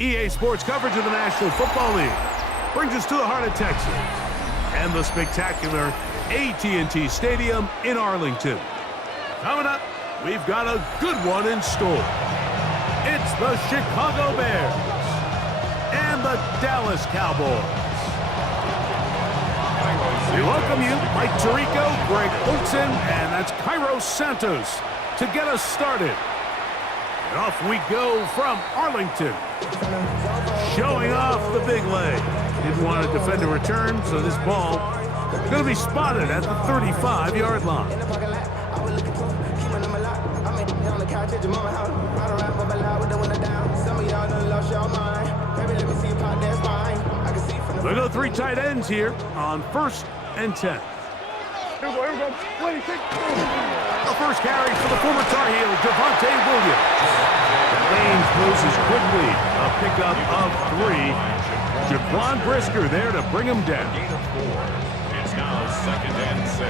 EA Sports coverage of the National Football League brings us to the heart of Texas and the spectacular AT&T Stadium in Arlington. Coming up, we've got a good one in store. It's the Chicago Bears and the Dallas Cowboys. We welcome you, Mike Tirico, Greg Olson, and that's Kairos Santos to get us started. And off we go from Arlington, showing off the big leg. Didn't want to defend a return, so this ball is going to be spotted at the 35-yard line. We'll go three tight ends here on 1st and 10. The first carry for the former Tar Heel, Javonte Williams. Lanes closes quickly. A pickup of 3. Jaquan Brisker there to bring him down. It's now 2nd and 6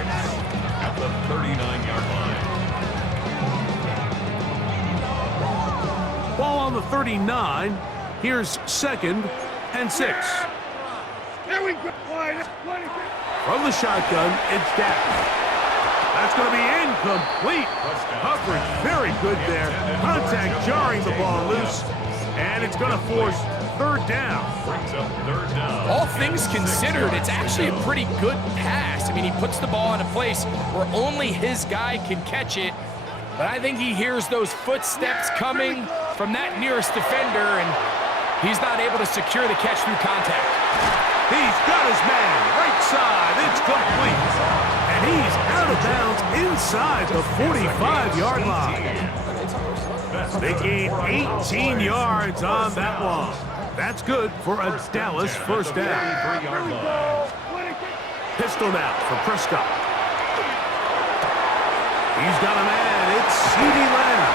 at the 39-yard line. Ball on the 39. Here's 2nd and 6. There we go. From the shotgun, it's Dada. That's going to be incomplete. Coverage very good there. Contact jarring the ball loose. And it's going to force 3rd down. All things considered, it's actually a pretty good pass. I mean, he puts the ball in a place where only his guy can catch it. But I think he hears those footsteps coming from that nearest defender, and he's not able to secure the catch through contact. He's got his man, right side, it's complete. And he's out of bounds inside the 45-yard line. They gain 18 yards on that one. That's good for a Dallas first down. Pistol now for Prescott. He's got a man, it's CeeDee Lamb.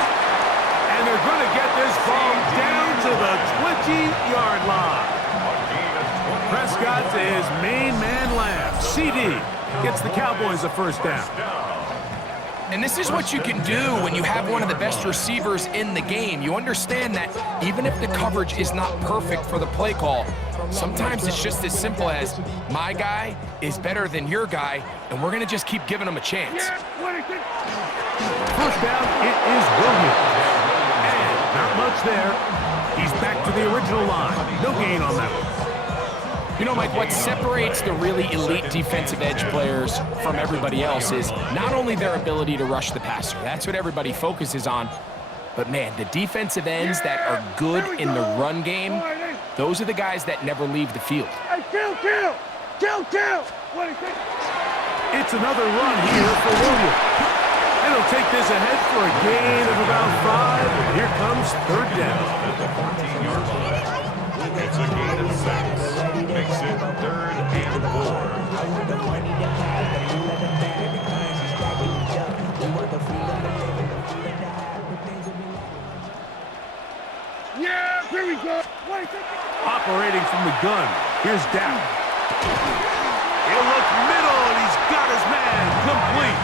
And they're going to get this ball down to the 20-yard line. Prescott to his main man Lamb. CeeDee gets the Cowboys a first down. And this is what you can do when you have one of the best receivers in the game. You understand that even if the coverage is not perfect for the play call, sometimes it's just as simple as my guy is better than your guy, and we're going to just keep giving him a chance. First down, it is Williams. And not much there. He's back to the original line. No gain on that one. You know, Mike, what separates the really elite defensive edge players from everybody else is not only their ability to rush the passer. That's what everybody focuses on. But, man, the defensive ends that are good in the run game, those are the guys that never leave the field. Kill! It's another run here for Williams. And he'll take this ahead for a gain of about 5. And here comes 3rd down. It's a gain of 6. Makes it 3rd and 4. Yeah, here we go. Operating from the gun. Here's Dada. He'll look middle, and he's got his man complete.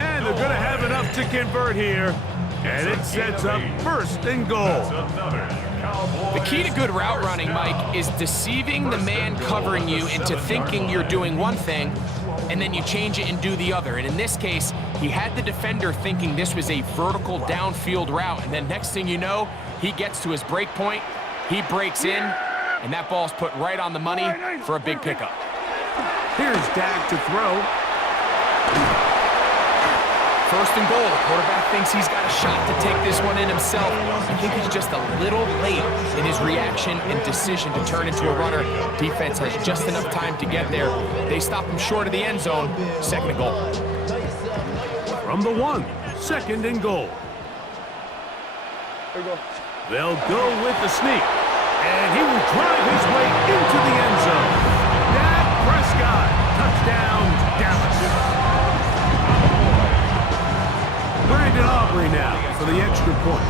And they're going to have enough to convert here. And it sets up first and goal. The key to good route running, Mike, is deceiving the man covering you into thinking you're doing one thing, and then you change it and do the other. And in this case, he had the defender thinking this was a vertical downfield route, and then next thing you know, he gets to his break point, he breaks in, and that ball's put right on the money for a big pickup. Here's Dak to throw. First and goal. The quarterback thinks he's got a shot to take this one in himself. I think he's just a little late in his reaction and decision to turn into a runner. Defense has just enough time to get there. They stop him short of the end zone. Second and goal. From the 1, second and goal. They'll go with the sneak. And he will drive his way into the end zone. Dak Prescott. Touchdown, Dallas. Brandon Aubrey now for the extra point.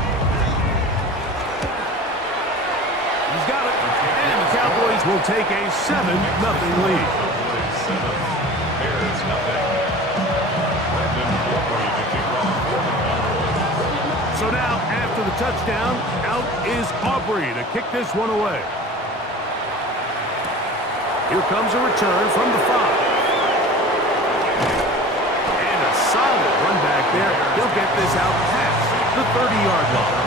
He's got it. And the Cowboys will take a 7-0 lead. So now, after the touchdown, out is Aubrey to kick this one away. Here comes a return from the 5. Solid run back there. He'll get this out past the 30-yard line.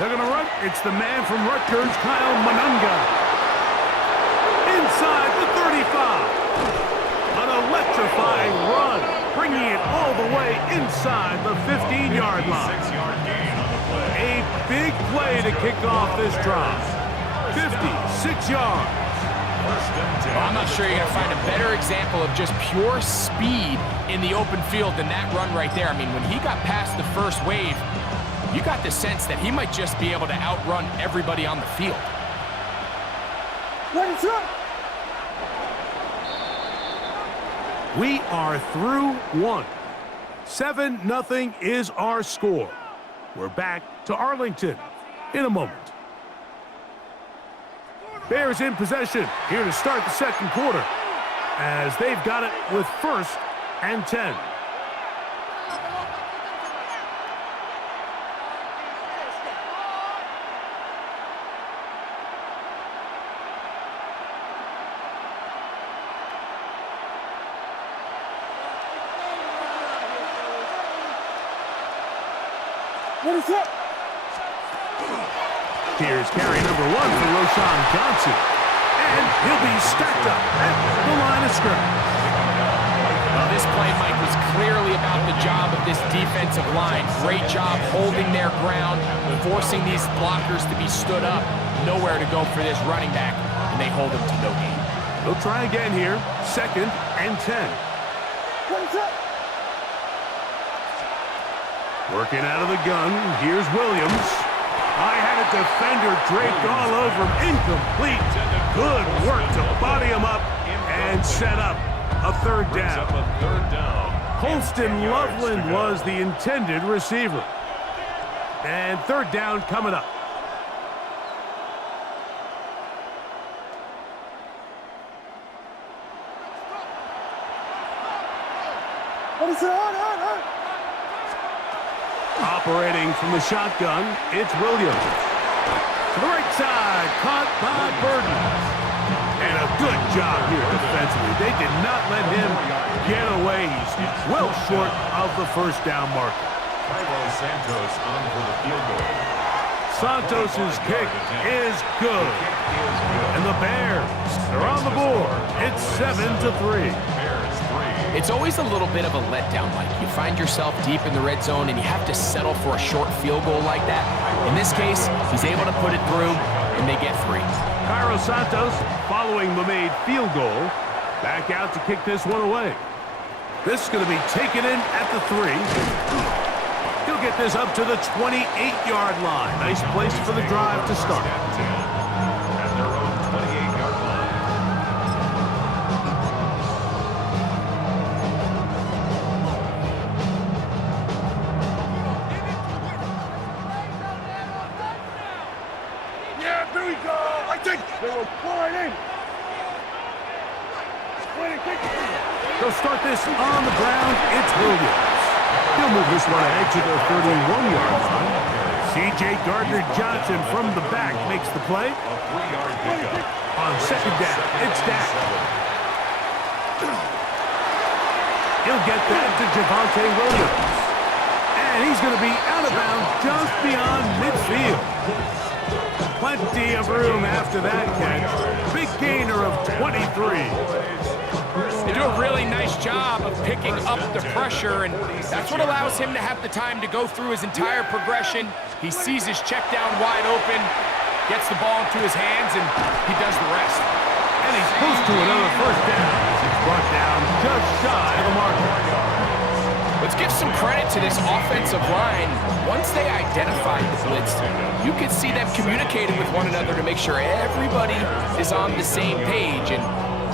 They're going to run. It's the man from Rutgers, Kyle Monunga. Inside the 35. An electrifying run, bringing it all the way inside the 15-yard line. A big play to kick off this drive. 56 yards. Well, I'm not sure you're going to find a better example of just pure speed in the open field than that run right there. I mean, when he got past the first wave, you got the sense that he might just be able to outrun everybody on the field. What is up? We are through 1. 7-0 is our score. We're back to Arlington in a moment. Bears in possession here to start the second quarter as they've got it with 1st and 10. What is up? Here's carry number 1 for Roschon Johnson. And he'll be stacked up at the line of scrimmage. Well, this play, Mike, was clearly about the job of this defensive line. Great job holding their ground, forcing these blockers to be stood up. Nowhere to go for this running back, and they hold him to no gain. They'll try again here. 2nd and 10. What is up? Working out of the gun, here's Williams. I had a defender draped all over him, incomplete. Good work to body him up and set up a 3rd down. Holston Loveland was the intended receiver. And 3rd down coming up. What is it? Operating from the shotgun, it's Williams. To the right side, caught by Burton. And a good job here defensively. They did not let him get away. He's well short of the 1st down marker. Santos on for the field goal. Santos' kick is good. And the Bears are on the board. It's 7-3. It's always a little bit of a letdown, Mike. You find yourself deep in the red zone and you have to settle for a short field goal like that. In this case, he's able to put it through and they get 3. Cairo Santos following the made field goal. Back out to kick this one away. This is going to be taken in at the 3. He'll get this up to the 28-yard line. Nice place for the drive to start. At their own 28-yard line. Yeah, there we go. I think they were flying in. They'll start this on the ground. It's Williams. He'll move this one ahead to the 31-yard line. C.J. Gardner-Johnson from the back makes the play. A 3-yard pickup. On second down, it's Dak. He'll get that to Javonte Williams. And he's going to be out of bounds just beyond midfield. Plenty of room after that catch. Big gainer of 23. They do a really nice job of picking up the pressure, and that's what allows him to have the time to go through his entire progression. He sees his check down wide open, gets the ball into his hands, and he does the rest. And he's close to another first down. He's brought down just shy of the marker. Let's give some credit to this offensive line. Once they identified the blitz, you could see them communicating with one another to make sure everybody is on the same page, and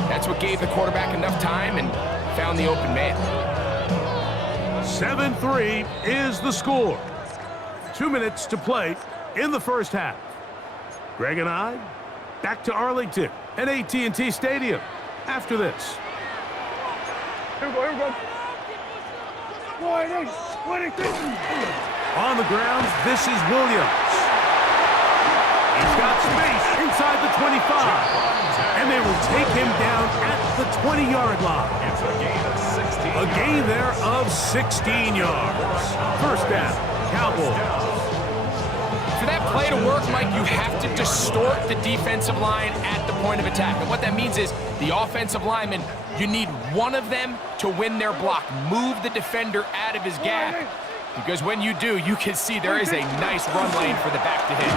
that's what gave the quarterback enough time and found the open man. 7-3 is the score. 2 minutes to play in the first half. Greg and I back to Arlington at AT&T Stadium after this. Here we go, here we go. Flying in. On the ground, this is Williams. He's got space inside the 25. And they will take him down at the 20-yard line. It's a gain of 16. A gain there of 16 yards. First down, Cowboys. For that play to work, Mike, you have to distort the defensive line at the point of attack. And what that means is the offensive lineman, you need one of them to win their block. Move the defender out of his gap. Because when you do, you can see there is a nice run lane for the back to hit.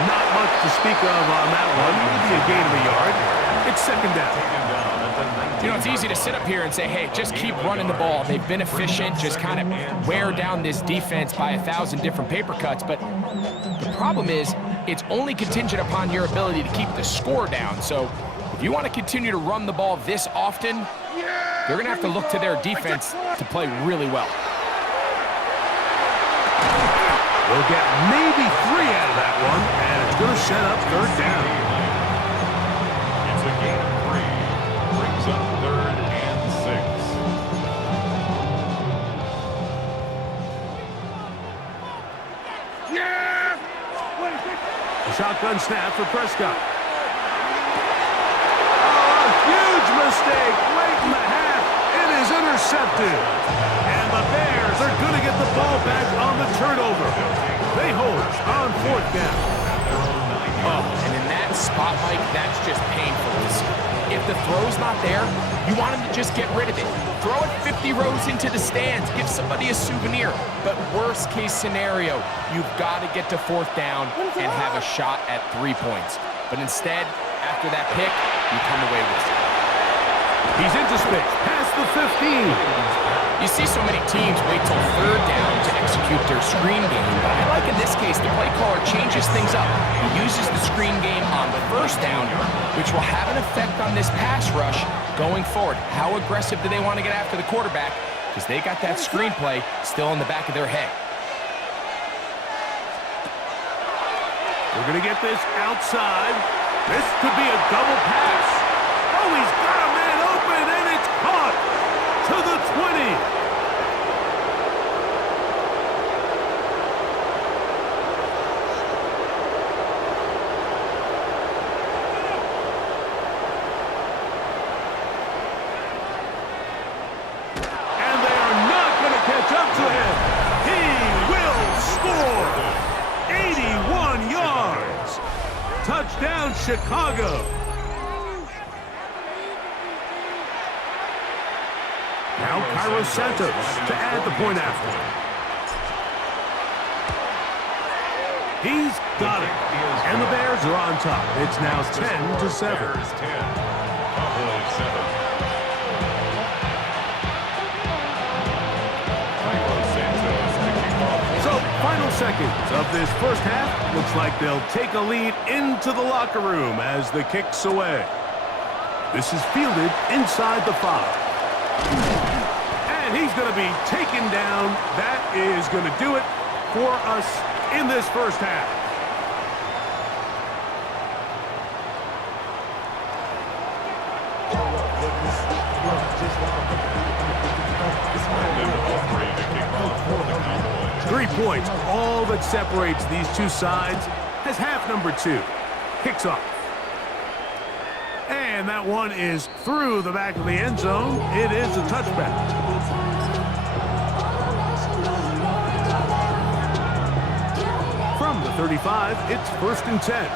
Not much to speak of on that one. Maybe a gain of a yard. It's second down. You know, it's easy to sit up here and say, hey, just keep running the ball. They've been efficient. Just kind of wear down this defense by 1,000 different paper cuts. But the problem is it's only contingent upon your ability to keep the score down. So if you want to continue to run the ball this often, they're going to have to look to their defense to play really well. We'll get maybe 3 out of that one, and it's going to set up third down. It's a gain of 3. Brings up 3rd and 6. Yeah! A shotgun snap for Prescott. Oh, a huge mistake late in the half. It is intercepted. And the Bears are going to get the ball back on the turnover. They hold on 4th down. Oh, and in that spot, Mike, that's just painful. If the throw's not there, you want him to just get rid of it. Throw it 50 rows into the stands. Give somebody a souvenir. But worst case scenario, you've got to get to 4th down and have a shot at 3 points. But instead, after that pick, you come away with it. He's into space, past the 15. You see so many teams wait till 3rd down to execute their screen game, but I like in this case the play caller changes things up. He uses the screen game on 1st down, which will have an effect on this pass rush going forward. How aggressive do they want to get after the quarterback? Because they got that screenplay still in the back of their head. We're going to get this outside. This could be a double pass. Oh, he's got a man open, and it's caught to the 20. Catch up to him. He will score. 81 yards. Touchdown, Chicago. Now Cairo Santos to add the point after. He's got it. And the Bears are on top. It's now 10-7. Cowboys 7. Cairo Santos to kick off. So, final seconds of this first half. Looks like they'll take a lead into the locker room as the kick's away. This is fielded inside the 5. And he's going to be taken down. That is going to do it for us in this first half. Ready to kick off for the Cowboys. 3 points. All that separates these two sides has half number 2. Kicks off. And that one is through the back of the end zone. It is a touchback. From the 35, it's 1st and 10.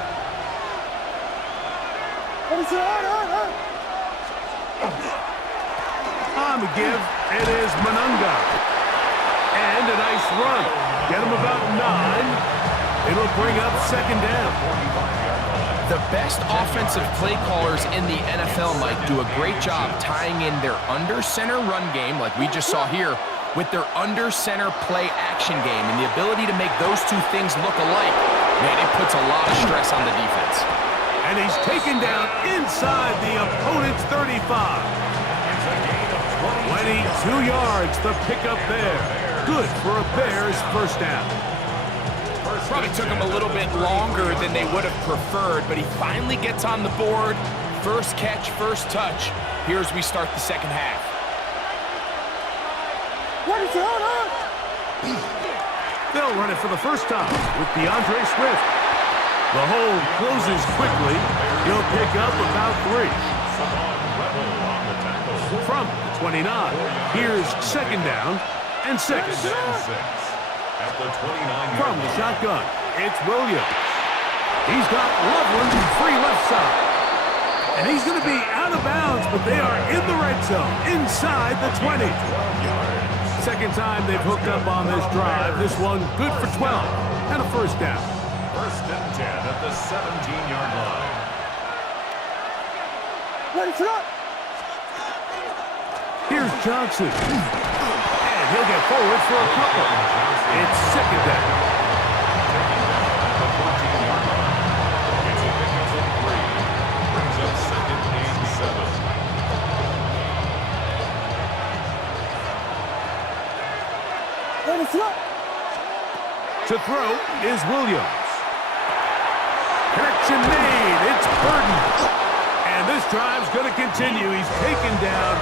On the give, it is Manunga. And a nice run. Get him about 9. It'll bring up 2nd down. The best offensive play callers in the NFL, Mike, do a great job tying in their under-center run game, like we just saw here, with their under-center play action game. And the ability to make those two things look alike, man, it puts a lot of stress on the defense. And he's taken down inside the opponent's 35. 22 yards, the pickup there. Good for a Bears first down. Probably took him a little bit longer than they would have preferred, but he finally gets on the board. First catch, first touch. Here as we start the second half. They'll run it for the first time with DeAndre Swift. The hole closes quickly. He'll pick up about 3. From the 29, here's 2nd down and 6. At the 29 From the shotgun, it's Williams. He's got Loveland free left side. And he's going to be out of bounds, but they are in the red zone, inside the 20. Second time they've hooked up on this drive. This one good for 12 and a first down. 1st and 10 at the 17-yard line. Here's Johnson. And he'll get forward for a couple. It's 2nd down. At the 14-yard line. It's a pickup of 3. Brings up 2nd and 7. To throw is Williams. Connection made. It's Burton. And this drive's going to continue. He's taken down.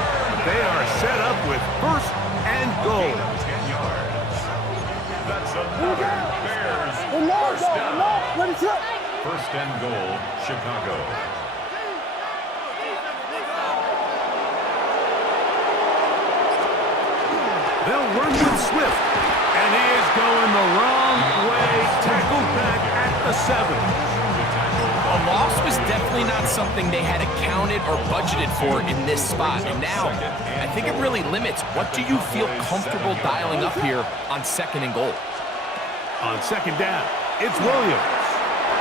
They are set up with 1st and goal. 10 yards. That's another Bears first down. 1st and goal, Chicago. They'll run with Swift. And he is going the wrong way. Tackled back at the 7. A loss was definitely not something they had accounted or budgeted for in this spot. And now, I think it really limits what do you feel comfortable dialing up here on 2nd and goal. On 2nd down, it's Williams.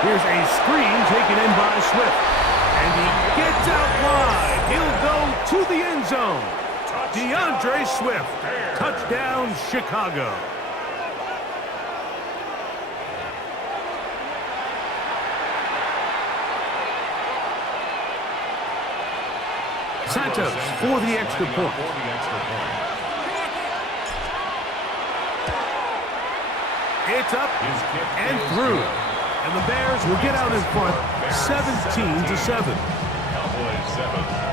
Here's a screen taken in by Swift. And he gets out wide. He'll go to the end zone. DeAndre Swift. Touchdown, Chicago. Santos for the extra point. It's up and through. And the Bears will get out in front 17-7. Cowboys 7.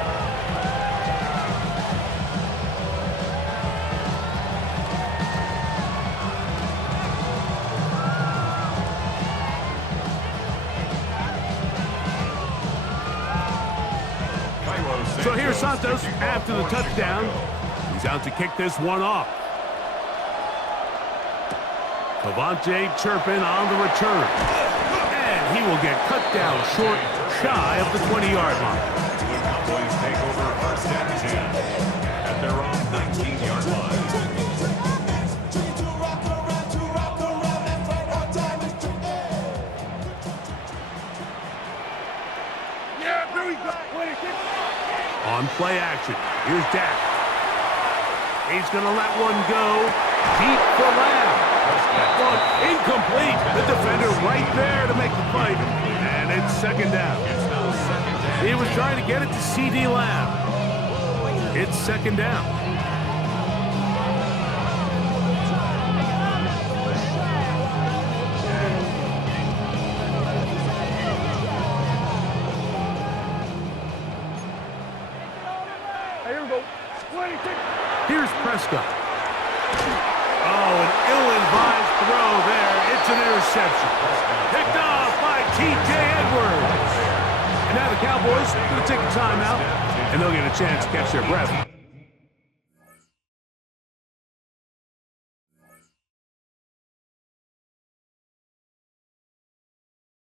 So here's Santos after the touchdown. He's out to kick this one off. Cavante Turpin on the return. And he will get cut down short, shy of the 20-yard line. The Cowboys take over 1st and 10 at their own 19-yard line. Yeah, here we go. Wait, On play action, here's Dak. He's going to let one go deep for Lamb. That one incomplete. The defender right there to make the play. And it's second down. He was trying to get it to C.D. Lamb. It's second down. Here we go. Here's Prescott. Oh, an ill-advised throw there. It's an interception. Picked off by T.J. Edwards. And now the Cowboys are going to take a timeout, and they'll get a chance to catch their breath.